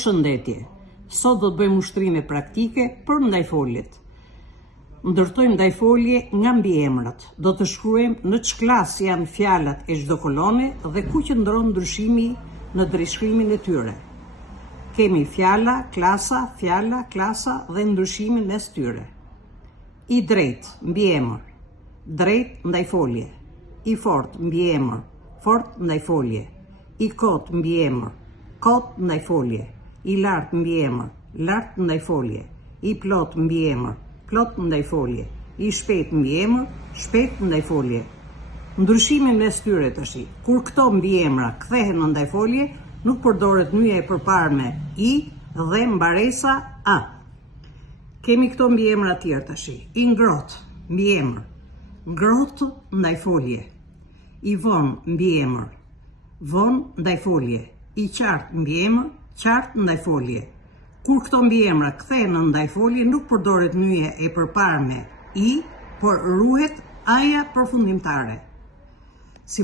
Shëndetje, sot do të bëjmë ushtrime praktike për ndajfoljet. Ndërtojmë ndajfolje nga mbiemrat. Do të shkruajmë në ç'klas janë fjalat e çdo kolone dhe ku qëndron ndryshimi në drejtshkrimin e tyre. Kemi fjala, klasa dhe ndryshimin mes tyre. I drejt, mbiemër. Drejt, ndajfolje. I fort, mbiemër. Fort, ndajfolje. I kot, mbiemër. Kot, ndajfolje. I lartë mbiemër, lartë ndajfolje. I plot mbiemër, plot ndajfolje. I shpejt mbiemër, shpejt ndajfolje. Ndryshimi mes tyre tash. Kur këto mbiemra kthehen në ndajfolje, nuk përdoret nyja e përparme i dhe mbaresa a. Kemi këto mbiemra të tjerë tash. I ngrohtë, mbiemër. Ngrohtë ndajfolje. I vonë mbiemër. Vonë ndajfolje. I qartë mbiemër, qartë ndajfolje. Kur këto mbiemra kthehen në ndajfolje, nuk përdoret nyja e përparme i, por ruhet aja përfundimtare.